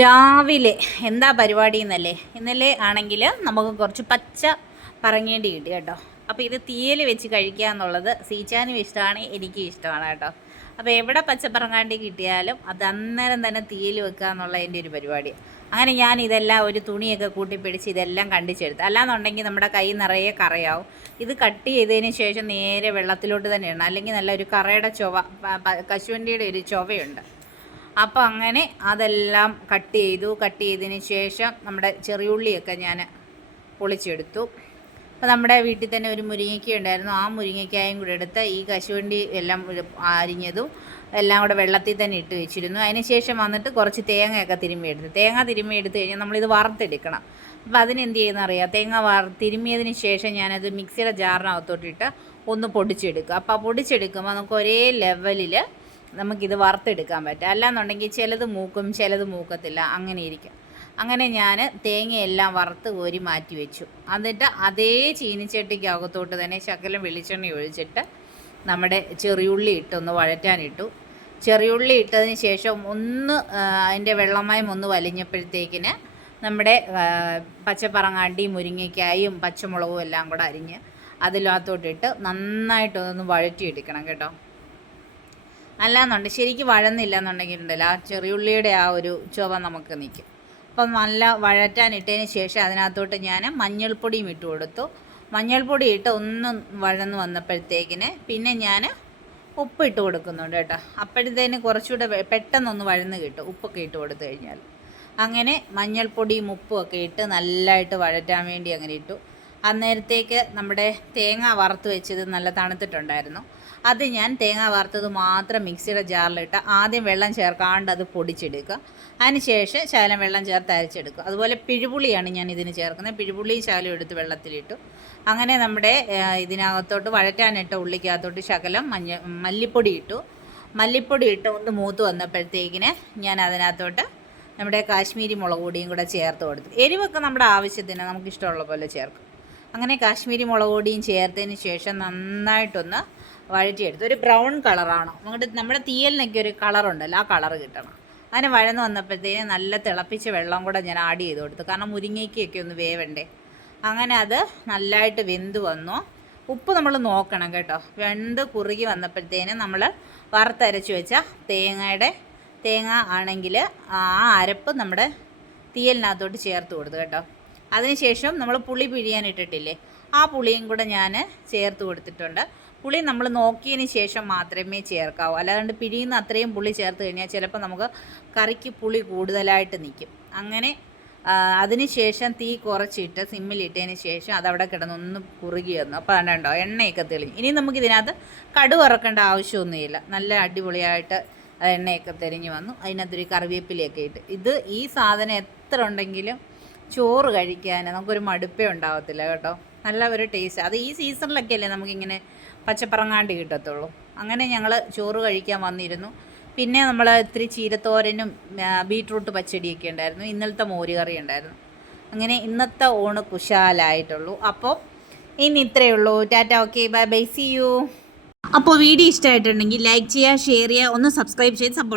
രാവിലെ എന്താ പരിപാടി എന്നല്ലേ? ഇന്നലെ ആണെങ്കിൽ നമുക്ക് കുറച്ച് പച്ച പറങ്ങേണ്ടി കിട്ടി കേട്ടോ. അപ്പോൾ ഇത് തീയൽ വെച്ച് കഴിക്കുക എന്നുള്ളത് സീച്ചാനും ഇഷ്ടമാണ് എനിക്കും ഇഷ്ടമാണ് കേട്ടോ. അപ്പോൾ എവിടെ പച്ചപ്പറങ്ങാണ്ടി കിട്ടിയാലും അത് അന്നേരം തന്നെ തീയൽ വെക്കുക എന്നുള്ള എന്റെ ഒരു പരിപാടി. അങ്ങനെ ഞാൻ ഇതെല്ലാം ഒരു തുണിയൊക്കെ കൂട്ടിപ്പിടിച്ച് ഇതെല്ലാം കണ്ടിച്ചെടുത്ത്. അല്ലാന്നുണ്ടെങ്കിൽ നമ്മുടെ കൈ നിറയെ കറയാവും. ഇത് കട്ട് ചെയ്തതിന് ശേഷം നേരെ വെള്ളത്തിലോട്ട് തന്നെ ഇടണം അല്ലെങ്കിൽ നല്ല ഒരു കറയുടെ ചൊവ കശുവണ്ടിയുടെ ഒരു ചൊവയുണ്ട്. അപ്പോൾ അങ്ങനെ അതെല്ലാം കട്ട് ചെയ്തു. കട്ട് ചെയ്തതിന് ശേഷം നമ്മുടെ ചെറിയുള്ളിയൊക്കെ ഞാൻ പൊളിച്ചെടുത്തു. അപ്പോൾ നമ്മുടെ വീട്ടിൽ തന്നെ ഒരു മുരിങ്ങയ്ക്ക ഉണ്ടായിരുന്നു. ആ മുരിങ്ങയ്ക്കായും കൂടെ എടുത്ത് ഈ കശുവണ്ടി എല്ലാം അരിഞ്ഞതും എല്ലാം കൂടെ വെള്ളത്തിൽ തന്നെ ഇട്ട് വെച്ചിരുന്നു. അതിന് ശേഷം വന്നിട്ട് കുറച്ച് തേങ്ങയൊക്കെ തിരുമ്മി എടുത്തു തേങ്ങ തിരുമ്മി എടുത്തു കഴിഞ്ഞാൽ നമ്മളിത് വറുത്തെടുക്കണം. അപ്പോൾ അതിനെന്ത് ചെയ്യുന്ന അറിയാം? തേങ്ങ വറ തിരുമ്മിയതിന് ശേഷം ഞാനത് മിക്സിയുടെ ജാറിനകത്തോട്ടിട്ട് ഒന്ന് പൊടിച്ചെടുക്കുക. അപ്പോൾ പൊടിച്ചെടുക്കുമ്പോൾ നമുക്ക് ഒരേ ലെവലിൽ നമുക്കിത് വറുത്തെടുക്കാൻ പറ്റും. അല്ലാന്നുണ്ടെങ്കിൽ ചിലത് മൂക്കും ചിലത് മൂക്കത്തില്ല. അങ്ങനെ ഇരിക്കും. അങ്ങനെ ഞാൻ തേങ്ങയെല്ലാം വറുത്ത് കോരി മാറ്റി വെച്ചു. എന്നിട്ട് അതേ ചീനിച്ചട്ടിക്കകത്തോട്ട് തന്നെ ശകലം വെളിച്ചെണ്ണ ഒഴിച്ചിട്ട് നമ്മുടെ ചെറിയുള്ളി ഇട്ടൊന്ന് വഴറ്റാനിട്ടു. ചെറിയുള്ളി ഇട്ടതിന് ശേഷം ഒന്ന് അതിന്റെ വെള്ളമയം ഒന്ന് വലിഞ്ഞപ്പോഴത്തേക്കിന് നമ്മുടെ പച്ചപ്പറങ്ങാണ്ടി മുരിങ്ങയ്ക്കായും പച്ചമുളകും എല്ലാം കൂടെ അരിഞ്ഞ് അതിലകത്തോട്ടിട്ട് നന്നായിട്ടൊന്ന് വഴറ്റിയെടുക്കണം കേട്ടോ. അല്ലാന്നുണ്ട് ശരിക്കും വഴന്നില്ല എന്നുണ്ടെങ്കിൽ ഉണ്ടല്ലോ ആ ചെറിയുള്ളിയുടെ ആ ഒരു ചുവ നമുക്ക് നിൽക്കും. അപ്പം നല്ല വഴറ്റാനിട്ടതിന് ശേഷം അതിനകത്തോട്ട് ഞാൻ മഞ്ഞൾപ്പൊടിയും ഇട്ട് കൊടുത്തു. മഞ്ഞൾപ്പൊടി ഇട്ട് ഒന്ന് വഴന്ന് വന്നപ്പോഴത്തേക്കിന് പിന്നെ ഞാൻ ഉപ്പ് ഇട്ട് കൊടുക്കുന്നുണ്ട് കേട്ടോ. അപ്പോഴത്തേന് കുറച്ചുകൂടെ പെട്ടെന്നൊന്ന് വഴന്ന് കിട്ടും ഉപ്പൊക്കെ ഇട്ട് കൊടുത്തു കഴിഞ്ഞാൽ. അങ്ങനെ മഞ്ഞൾപ്പൊടിയും ഉപ്പും ഒക്കെ ഇട്ട് നല്ലതായിട്ട് വഴറ്റാൻ വേണ്ടി അങ്ങനെ ഇട്ടു. അന്നേരത്തേക്ക് നമ്മുടെ തേങ്ങ വറുത്ത് വെച്ചത് നല്ല തണുത്തിട്ടുണ്ടായിരുന്നു. അത് ഞാൻ തേങ്ങ വറുത്തത് മാത്രം മിക്സിയുടെ ജാറിലിട്ട് ആദ്യം വെള്ളം ചേർക്കാണ്ട് അത് പൊടിച്ചെടുക്കുക. അതിനുശേഷം ശകലം വെള്ളം ചേർത്ത് അരച്ചെടുക്കുക. അതുപോലെ പിഴുപുളിയാണ് ഞാൻ ഇതിന് ചേർക്കുന്നത്. പിഴുപുളിയും ശകലം എടുത്ത് വെള്ളത്തിലിട്ടു. അങ്ങനെ നമ്മുടെ ഇതിനകത്തോട്ട് വഴറ്റാനിട്ട ഉള്ളിക്കകത്തോട്ട് ശകലം മഞ്ഞ മല്ലിപ്പൊടി ഇട്ടു. മല്ലിപ്പൊടി ഇട്ട് ഒന്ന് മൂത്ത് വന്നപ്പോഴത്തേക്കിന് ഞാൻ അതിനകത്തോട്ട് നമ്മുടെ കാശ്മീരി മുളക് പൊടിയും കൂടെ ചേർത്ത് കൊടുത്തു. എരിവൊക്കെ നമ്മുടെ ആവശ്യത്തിന് നമുക്ക് ഇഷ്ടമുള്ള പോലെ ചേർക്കും. അങ്ങനെ കാശ്മീരി മുളക് പൊടിയും ചേർത്തതിന് ശേഷം നന്നായിട്ടൊന്ന് വഴറ്റിയെടുത്തു. ഒരു ബ്രൗൺ കളറാണോ. അങ്ങോട്ട് നമ്മുടെ തീയലിനൊക്കെ ഒരു കളറുണ്ടല്ലോ ആ കളർ കിട്ടണം. അതിന് വഴന്ന് വന്നപ്പോഴത്തേന് നല്ല തിളപ്പിച്ച വെള്ളം കൂടെ ഞാൻ ആഡ് ചെയ്ത് കൊടുത്തു. കാരണം മുരിങ്ങയ്ക്കൊക്കെ ഒന്ന് വേവണ്ടേ. അങ്ങനെ അത് നല്ലതായിട്ട് വെന്ത് വന്നു. ഉപ്പ് നമ്മൾ നോക്കണം കേട്ടോ. വെന്ത് കുറുകി വന്നപ്പോഴത്തേന് നമ്മൾ വറുത്തരച്ച് വെച്ച തേങ്ങയുടെ തേങ്ങ ആണെങ്കിൽ ആ അരപ്പ് നമ്മുടെ തീയലിനകത്തോട്ട് ചേർത്ത് കൊടുത്തു കേട്ടോ. അതിനുശേഷം നമ്മൾ പുളി പിഴിയാൻ ഇട്ടിട്ടില്ലേ? ആ പുളിയും കൂടെ ഞാൻ ചേർത്ത് കൊടുത്തിട്ടുണ്ട്. പുളി നമ്മൾ നോക്കിയതിന് ശേഷം മാത്രമേ ചേർക്കാവൂ. അല്ലാണ്ട് പിഴിയുന്ന അത്രയും പുളി ചേർത്ത് കഴിഞ്ഞാൽ ചിലപ്പോൾ നമുക്ക് കറിക്ക് പുളി കൂടുതലായിട്ട് നിൽക്കും. അങ്ങനെ അതിന് ശേഷം തീ കുറച്ചിട്ട് സിമ്മിലിട്ടതിന് ശേഷം അതവിടെ കിടന്നൊന്ന് കുറുകി വന്നു. അപ്പോൾ കണ്ടോ എണ്ണയൊക്കെ തെളിഞ്ഞു. ഇനി നമുക്ക് ഇതിനകത്ത് കടു ഇറക്കേണ്ട ആവശ്യമൊന്നുമില്ല. നല്ല അടിപൊളിയായിട്ട് എണ്ണയൊക്കെ തെളിഞ്ഞു വന്നു. അതിനകത്തൊരു കറിവേപ്പിലയൊക്കെ ഇട്ട്. ഇത് ഈ സാധനം എത്ര ഉണ്ടെങ്കിലും ചോറ് കഴിക്കാൻ നമുക്കൊരു മടുപ്പേ ഉണ്ടാവത്തില്ല കേട്ടോ. നല്ല ഒരു ടേസ്റ്റ്. അത് ഈ സീസണിലൊക്കെ അല്ലേ നമുക്കിങ്ങനെ പച്ചപ്പറങ്ങാണ്ട് കിട്ടത്തുള്ളൂ. അങ്ങനെ ഞങ്ങൾ ചോറ് കഴിക്കാൻ വന്നിരുന്നു. പിന്നെ നമ്മൾ ഇത്തിരി ചീരത്തോരനും ബീട്രൂട്ട് പച്ചടിയൊക്കെ ഉണ്ടായിരുന്നു. ഇന്നലത്തെ മോര് കറി ഉണ്ടായിരുന്നു. അങ്ങനെ ഇന്നത്തെ ഓണ് കുശാലായിട്ടുള്ളൂ. അപ്പോൾ ഇനി ഇത്രയേ ഉള്ളൂ. Tata okay bye bye see you. അപ്പോൾ വീഡിയോ ഇഷ്ടമായിട്ടുണ്ടെങ്കിൽ ലൈക്ക് ചെയ്യുക ഷെയർ ചെയ്യുക ഒന്ന് സബ്സ്ക്രൈബ് ചെയ്ത് സപ്പോർട്ട്